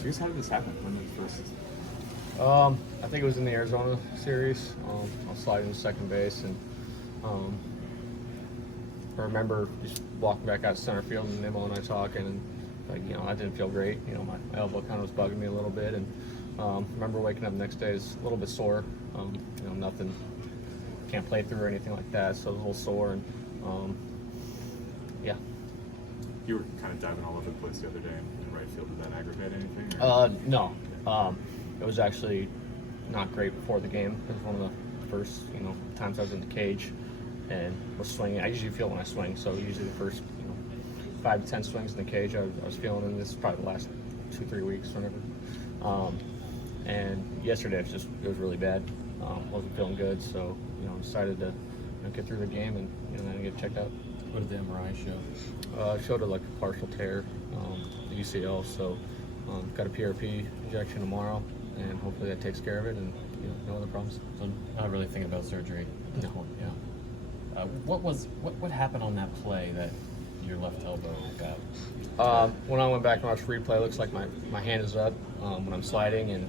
So I guess how did this happen? When did the first? I think it was in the Arizona series. I was sliding to second base, and I remember just walking back out to center field, and Nimmo and I talking, and I didn't feel great. My elbow kind of was bugging me a little bit, and remember waking up the next day is a little bit sore. Nothing, can't play through or anything like that, so it was a little sore, and yeah. You were kind of diving all over the place the other day in right field. Did that aggravate anything? Or? No. It was actually not great before the game. It was one of the first, times I was in the cage and was swinging. I usually feel when I swing, so usually the first, 5 to 10 swings in the cage, I was feeling. And this is probably the last 2-3 weeks, whenever. And yesterday it was really bad. Wasn't feeling good, so decided to get through the game and then get checked out. What did the MRI show? It showed a partial tear, the UCL. So got a PRP injection tomorrow, and hopefully that takes care of it, and no other problems. So not really thinking about surgery. No. Yeah. What happened on that play that your left elbow got? When I went back and watched replay, it looks like my hand is up when I'm sliding, and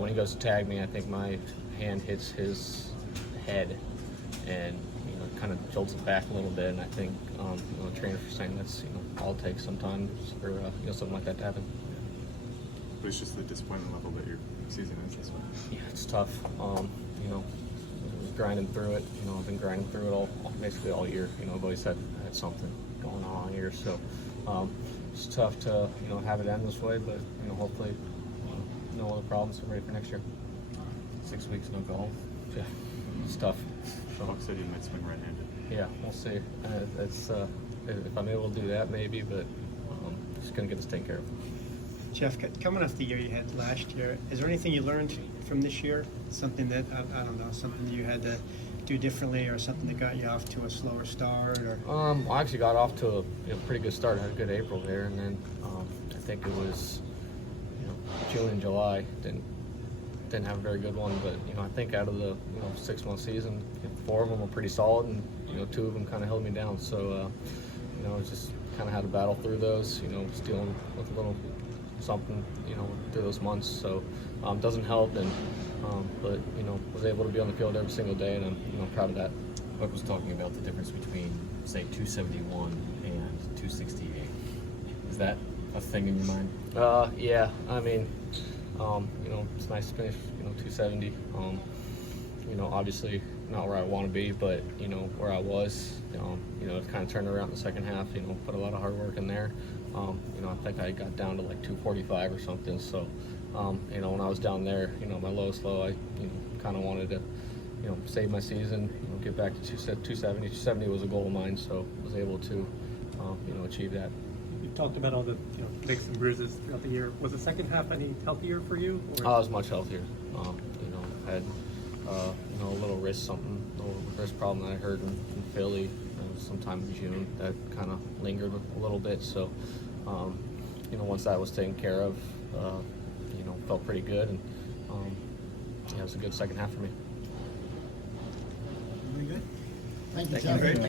when he goes to tag me, I think my hand hits his head, and kind of jolts it back a little bit. And I think the trainers were saying that's all it takes sometimes for something like that to happen. But it's just the disappointment level that your season is this one. Yeah, it's tough. Grinding through it. I've been grinding through it basically all year. I've always had something going on all year, so it's tough to have it end this way. But hopefully, no other problems. I'm ready for next year. 6 weeks, no golf. Yeah, it's tough. Buck said you might swing right-handed. Yeah, we'll see. It's if I'm able to do that, maybe, but just gonna get this taken care of. Jeff, coming off the year you had last year, is there anything you learned from this year? Something that, I don't know, something that you had to do differently, or something that got you off to a slower start? Or I actually got off to a pretty good start. I had a good April there, and then I think it was June and July didn't have a very good one. But I think out of the 6-month season, 4 of them were pretty solid, and 2 of them kind of held me down. So it's just kind of had to battle through those. Just dealing with a little something, through those months. So doesn't help, and but was able to be on the field every single day, and I'm proud of that. Buck was talking about the difference between, say, 271 and 268. Is that a thing in your mind? Yeah. I mean, it's nice to finish, 270. Obviously not where I want to be, but where I was. It kind of turned around in the second half. Put a lot of hard work in there. I think I got down to like 245 or something. So, when I was down there, my lowest low, I kind of wanted to, save my season, get back to 270. 270 was a goal of mine, so I was able to, achieve that. You talked about all the nicks and bruises throughout the year. Was the second half any healthier for you? Or? I was much healthier. Had a little wrist problem that I heard in Philly sometime in June that kind of lingered a little bit. So, once that was taken care of, felt pretty good, and it was a good second half for me. very good. Thank you, Thank you. Jeff.